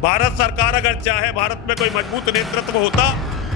भारत सरकार अगर चाहे, भारत में कोई मजबूत नेतृत्व होता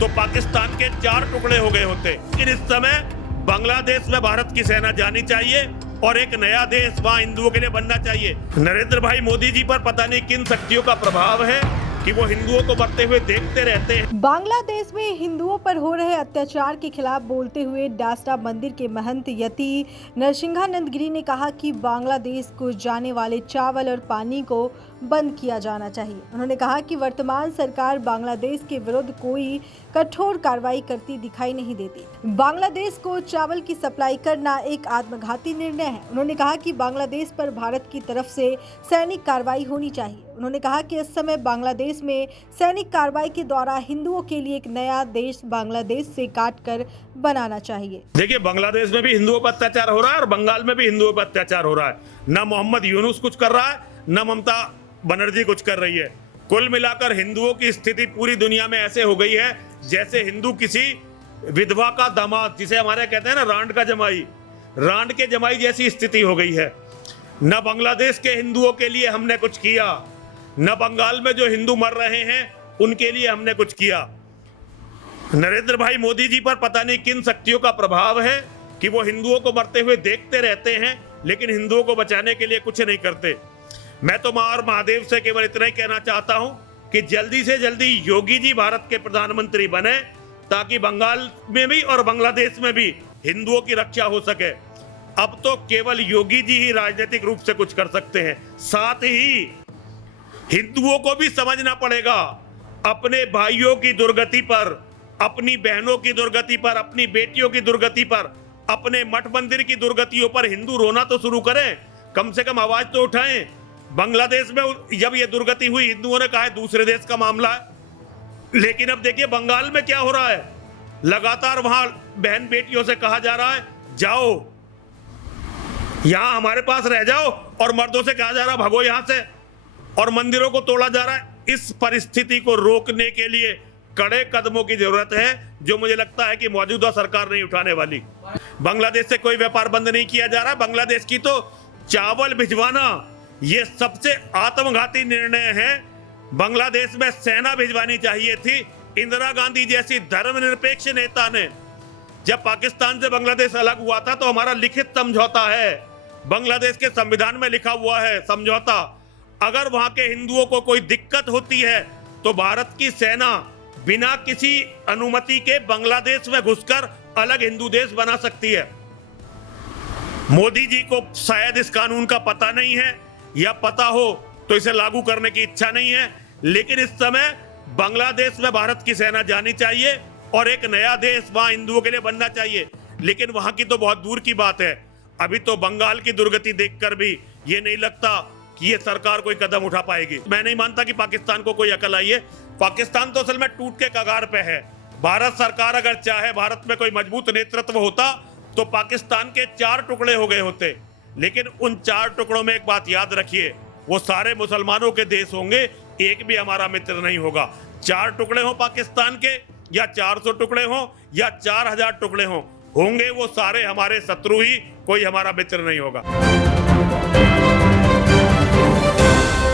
तो पाकिस्तान के 4 टुकड़े हो गए होते। लेकिन इस समय बांग्लादेश में भारत की सेना जानी चाहिए और एक नया देश वहां हिंदुओं के लिए बनना चाहिए। नरेंद्र भाई मोदी जी पर पता नहीं किन शक्तियों का प्रभाव है कि वो हिंदुओं को मरते हुए देखते रहते हैं। बांग्लादेश में हिंदुओं पर हो रहे अत्याचार के खिलाफ बोलते हुए डासटा मंदिर के महंत यति नरसिंहानंद गिरी ने कहा कि बांग्लादेश को जाने वाले चावल और पानी को बंद किया जाना चाहिए। उन्होंने कहा कि वर्तमान सरकार बांग्लादेश के विरुद्ध कोई कठोर कार्रवाई करती दिखाई नहीं देती। बांग्लादेश को चावल की सप्लाई करना एक आत्मघाती निर्णय है। उन्होंने कहा कि बांग्लादेश पर भारत की तरफ से सैनिक कार्रवाई होनी चाहिए। उन्होंने कहा कि इस समय बांग्लादेश में सैनिक कार्रवाई के द्वारा हिंदुओं के लिए एक नया देश बांग्लादेश से काटकर बनाना चाहिए। देखिए, बांग्लादेश में भी हिंदुओं पर अत्याचार हो रहा है और बंगाल में भी हिंदुओं पर अत्याचार हो रहा है। न मोहम्मद यूनुस कुछ कर रहा है, न ममता बनर्जी कुछ कर रही है। कुल मिलाकर हिंदुओं की स्थिति पूरी दुनिया में ऐसे हो गई है जैसे हिंदू किसी विधवा का दामाद, जिसे हमारे कहते हैं ना रांड का जमाई, रांड के जमाई जैसी स्थिति हो गई है। न बांग्लादेश के हिंदुओं के लिए हमने कुछ किया, न बंगाल में जो हिंदू मर रहे हैं उनके लिए हमने कुछ किया। नरेंद्र भाई मोदी जी पर पता नहीं किन शक्तियों का प्रभाव है कि वो हिंदुओं को मरते हुए देखते रहते हैं, लेकिन हिंदुओं को बचाने के लिए कुछ नहीं करते। मैं तो मां और महादेव से केवल इतना ही कहना चाहता हूं कि जल्दी से जल्दी योगी जी भारत के प्रधानमंत्री बने, ताकि बंगाल में भी और बांग्लादेश में भी हिंदुओं की रक्षा हो सके। अब तो केवल योगी जी ही राजनीतिक रूप से कुछ कर सकते हैं। साथ ही हिंदुओं को भी समझना पड़ेगा, अपने भाइयों की दुर्गति पर, अपनी बहनों की दुर्गति पर, अपनी बेटियों की दुर्गति पर, अपने मठ मंदिर की दुर्गतियों पर हिंदू रोना तो शुरू करें, कम से कम आवाज तो उठाएं। बांग्लादेश में जब ये दुर्गति हुई, हिंदुओं ने कहा है दूसरे देश का मामला है, लेकिन अब देखिए बंगाल में क्या हो रहा है। लगातार वहां बहन बेटियों से कहा जा रहा है जाओ, यहां हमारे पास रह जाओ, और मर्दों से कहा जा रहा है भागो यहां से, और मंदिरों को तोड़ा जा रहा है। इस परिस्थिति को रोकने के लिए कड़े कदमों की जरूरत है, जो मुझे लगता है कि मौजूदा सरकार नहीं उठाने वाली। बांग्लादेश से कोई व्यापार बंद नहीं किया जा रहा। बांग्लादेश की तो चावल भिजवाना ये सबसे आत्मघाती निर्णय है। बांग्लादेश में सेना भिजवानी चाहिए थी। इंदिरा गांधी जैसी धर्मनिरपेक्ष नेता ने, जब पाकिस्तान से बांग्लादेश अलग हुआ था तो हमारा लिखित समझौता है, बांग्लादेश के संविधान में लिखा हुआ है समझौता, अगर वहां के हिंदुओं को कोई दिक्कत होती है तो भारत की सेना बिना किसी अनुमति के बांग्लादेश में घुसकर अलग हिंदू देश बना सकती है। मोदी जी को शायद इस कानून का पता नहीं है, या पता हो तो इसे लागू करने की इच्छा नहीं है, लेकिन इस समय बांग्लादेश में भारत की सेना जानी चाहिए और एक नया देश वहां हिंदुओं के लिए बनना चाहिए। लेकिन वहां की तो बहुत दूर की बात है। अभी तो बंगाल की दुर्गति देखकर भी ये नहीं लगता कि ये सरकार कोई कदम उठा पाएगी। मैं नहीं मानता कि पाकिस्तान को कोई अकल आई है। पाकिस्तान तो असल में टूट के कगार पे है। भारत सरकार अगर चाहे, भारत में कोई मजबूत नेतृत्व होता तो पाकिस्तान के 4 टुकड़े हो गए होते। लेकिन उन 4 टुकड़ों में एक बात याद रखिए, वो सारे मुसलमानों के देश होंगे, एक भी हमारा मित्र नहीं होगा। 4 टुकड़े हो पाकिस्तान के, या 400 टुकड़े हो, या 4000 टुकड़े होंगे वो सारे हमारे शत्रु ही, कोई हमारा मित्र नहीं होगा।